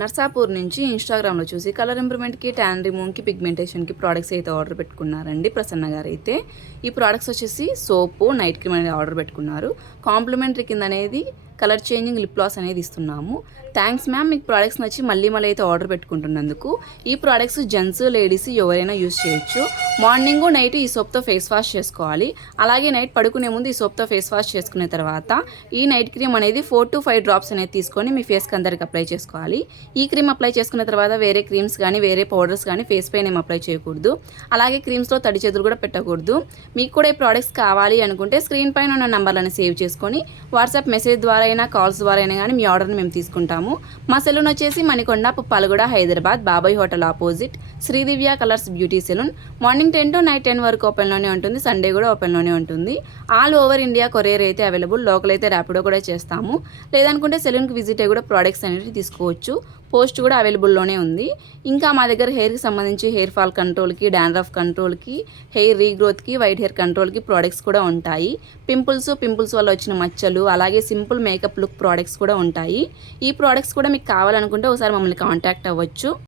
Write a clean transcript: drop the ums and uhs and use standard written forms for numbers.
నర్సాపూర్ నుంచి ఇన్స్టాగ్రామ్లో చూసి కలర్ ఇంప్రూవ్మెంట్కి, ట్యాన్ రిమూవ్కి, పిగ్మెంటేషన్కి ప్రోడక్ట్స్ అయితే ఆర్డర్ పెట్టుకున్నారండి ప్రసన్న గారు అయితే. ఈ ప్రోడక్ట్స్ వచ్చేసి సోపు, నైట్ క్రీమ్ అనేది ఆర్డర్ పెట్టుకున్నారు. కాంప్లిమెంటరీ కింద అనేది కలర్ చేంజింగ్ లిప్ గ్లాస్ అనేది ఇస్తున్నాము. థ్యాంక్స్ మ్యామ్, మీకు ప్రోడక్ట్స్ నచ్చి మళ్ళీ అయితే ఆర్డర్ పెట్టుకుంటున్నందుకు. ఈ ప్రోడక్ట్స్ జెంట్స్, లేడీస్ ఎవరైనా యూజ్ చేయొచ్చు. మార్నింగ్ నైట్ ఈ సోప్తో ఫేస్ వాష్ చేసుకోవాలి. అలాగే నైట్ పడుకునే ముందు ఈ సోప్తో ఫేస్ వాష్ చేసుకునే తర్వాత ఈ నైట్ క్రీమ్ అనేది 4 to 5 డ్రాప్స్ అనేది తీసుకొని మీ ఫేస్కి అందరికి అప్లై చేసుకోవాలి. ఈ క్రీమ్ అప్లై చేసుకున్న తర్వాత వేరే క్రీమ్స్ కానీ వేరే పౌడర్స్ కానీ ఫేస్ పైన ఏం అప్లై చేయకూడదు. అలాగే క్రీమ్స్లో తడి చేతులు కూడా పెట్టకూడదు. మీకు కూడా ఈ ప్రోడక్ట్స్ కావాలి అనుకుంటే స్క్రీన్ పైన ఉన్న నంబర్లను సేవ్ చేసుకొని వాట్సాప్ మెసేజ్ ద్వారా అయినా, కాల్స్ ద్వారా అయినా కానీ మీ ఆర్డర్ని మేము తీసుకుంటాము. మా సెలూన్ వచ్చేసి Manikonda, Puppalaguda, Hyderabad, Babai hotel opposite Sridivya colours beauty salon. Morning 10 to night 10 వరకు ఓపెన్లోనే ఉంటుంది. సండే కూడా ఓపెన్లోనే ఉంటుంది. ఆల్ ఓవర్ ఇండియా కొరియర్ అయితే అవైలబుల్. లోకల్ అయితే ర్యాపిడో కూడా చేస్తాము. లేదనుకుంటే సెలూన్కి విజిట్ అయ్యి కూడా ప్రోడక్ట్స్ అనేవి తీసుకోవచ్చు. పోస్ట్ కూడా అవైలబుల్లోనే ఉంది. ఇంకా మా దగ్గర హెయిర్కి సంబంధించి హెయిర్ ఫాల్ కంట్రోల్కి, డాండ్రఫ్ కంట్రోల్కి, హెయిర్ రీగ్రోత్కి, వైట్ హెయిర్ కంట్రోల్కి ప్రోడక్ట్స్ కూడా ఉంటాయి. పింపుల్స్ వల్ల వచ్చిన మచ్చలు, అలాగే సింపుల్ మేకప్ లుక్ ప్రోడక్ట్స్ కూడా ఉంటాయి. ఈ ప్రోడక్ట్స్ కూడా మీకు కావాలనుకుంటే ఒకసారి మమ్మల్ని కాంటాక్ట్ అవ్వచ్చు.